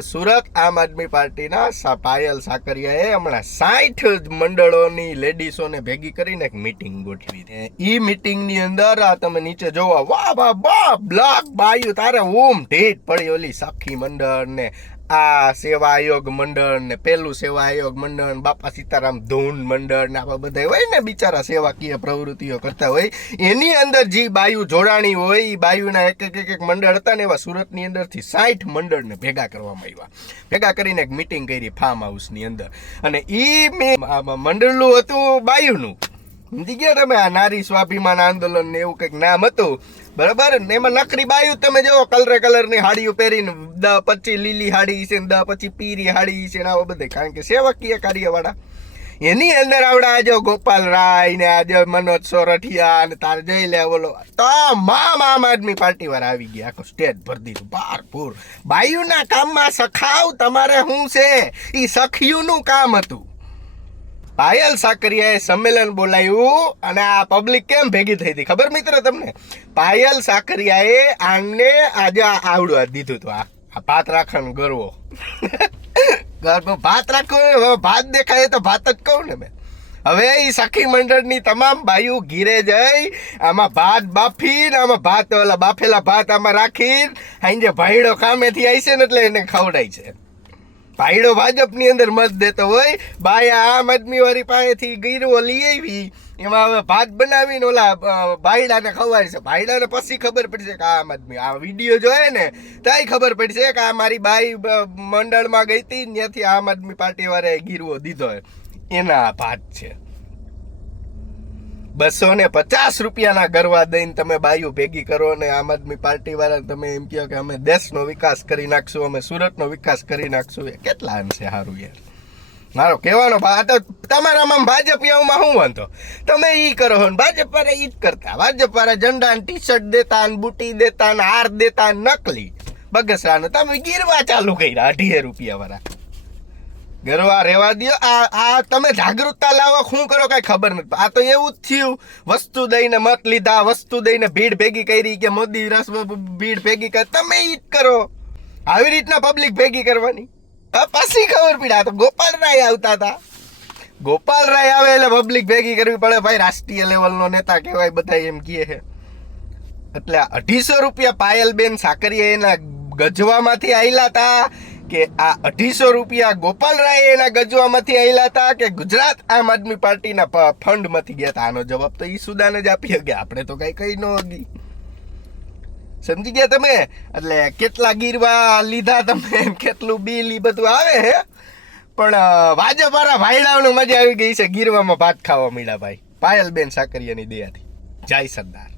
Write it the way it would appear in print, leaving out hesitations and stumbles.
સુરત આમ આદમી પાર્ટીના પાયલ સાકરિયાએ હમણાં 60 મંડળોની લેડીઝોને ભેગી કરીને એક મીટિંગ ગોઠવી. ઈ મીટિંગની અંદર આ તમે નીચે જોવો, વાહ વાહ વાહ બ્લોક બાયુ તારે ઢીટ પડી ઓલી સખી મંડળ ને આ સેવા આયોગ મંડળ ને પેલું સેવા આયોગ મંડળ, બાપા સીતારામ ધૂન મંડળ ને આવા બધા હોય ને બિચારા સેવાકીય પ્રવૃત્તિઓ કરતા હોય, એની અંદર જે બાયુ જોડાણી હોય એ બાયુના એક મંડળ હતા ને એવા સુરતની અંદરથી 60 મંડળને ભેગા કરવામાં આવ્યા. ભેગા કરીને એક મિટિંગ કરી ફાર્મ હાઉસની અંદર, અને એ મંડળનું હતું બાયુનું. સમજી ગયા તમે? આ નારી સ્વાભિમાન આંદોલન ને એવું કંઈક નામ હતું, બરાબર ને? એમાં નકરી બાયુ તમે જો કલરની હાડીઓ પહેરીને 10-25 લીલી હાડી છે ને 10-25 પીરી હાડી છે ને આવા બધા, કારણ કે સેવકીય કાર્યવાળા. એની અંદર આવડા આજે ગોપાલ રાય ને આજે મનોજ સોરઠિયા અને તાર જઈ લે બોલો તમામ આમ આદમી પાર્ટી વાળા આવી ગયા, આખો સ્ટેજ ભરી દીધું ભારપૂર. બાયુના કામમાં સખાવ તમારે શું છે? એ સખિયુંનું કામ હતું. પાયલ સાકરિયાએ સંમેલન બોલાયું અને આ પબ્લિક કેમ ભેગી થઈ હતી ખબર મિત્રો તમને? પાયલ સાકરિયાએ આને આજે આવડવા દીધું હતું. આ ભાત રાખવાનો ગરવો ભાત રાખો, ભાત દેખાય તો ભાત જ કહું ને મેં. હવે એ સખી મંડળની તમામ બાયુ ઘીરે જઈ આમાં ભાત બાફીને આમાં ભાત ઓલા બાફેલા ભાત આમાં રાખીને સાંજે ભાઈડો કામેથી આવી છે ને એટલે એને ખવડાય છે. ભાઈડો ભાજપની અંદર મત દેતો હોય, બાયા આમ આદમી વાળી પાસેથી ગીરવો લઈ આવી, એમાં હવે ભાત બનાવીને ઓલા ભાઈડાને ખવાય છે. ભાઈડાને પછી ખબર પડશે કે આમ આદમી આ વિડીયો જોયે ને ત્યાં ખબર પડશે કે આ મારી બાઈ મંડળમાં ગઈ હતી ત્યાંથી આમ આદમી પાર્ટી વાળાએ ગીરવો દીધો એના ભાત છે. 250 રૂપિયાના ગરવા દઈને તમે બાયુ ભેગી કરો ને આમ આદમી પાર્ટી વાળા તમે એમ કહો કે અમે દેશનો વિકાસ કરી નાખશું, અમે સુરતનો વિકાસ કરી નાખશું. એ કેટલા અંશે સારું યાર. મારો કહેવાનો તો તમારામાં ભાજપિયાઓમાં શું વાંધો? તમે ઈ કરો ને ભાજપ વાળા ઈ જ કરતા. ભાજપ વાળા ઝંડા ટી શર્ટ દેતા ને બુટી દેતા ને હાર દેતા નકલી બગસરા ને તમે ગીરવા ચાલુ કર્યા 2.5 રૂપિયા વાળા ગરવા રેવા દો. આ તમે જાગૃતતા લાવો, શું કરો કઈ ખબર નથી. આ તો એવું જ થયું, વસ્તુ દઈને મત લીધા, વસ્તુ દઈને ભીડ ભેગી કરી કે મોદી રસ ભીડ ભેગી કરી. તમે ઈ જ કરો, આવી રીતના પબ્લિક ભેગી કરવાની. પછી ખબર પડી આ તો ગોપાલ રાય આવતા હતા. ગોપાલ રાય આવે એટલે પબ્લિક ભેગી કરવી પડે. ભાઈ રાષ્ટ્રીય લેવલનો નેતા કહેવાય બધા એમ કહે છે. એટલે 250 રૂપિયા પાયલબેન સાકરિયા એના ગજવામાંથી આવેલા હતા કે આ 250 રૂપિયા ગોપાલ રાય એના ગજવામાંથી આવેલા હતા કે ગુજરાત આમ આદમી પાર્ટીના ફંડમાંથી ગયા હતા? આનો જવાબ તો ઈસુદાને જ આપી ગયા, આપણે તો કઈ કઈ ન હગી. સમજી ગયા તમે? એટલે કેટલા ગીરવા લીધા તમે, કેટલું બિલ ઈ બધું આવે હે, પણ ભાજપ વાળા ભાઈડાઓને મજા આવી ગઈ છે. ગીરવામાં ભાત ખાવા મળ્યા ભાઈ પાયલબેન સાકરિયાની દયાથી. જય સરદાર.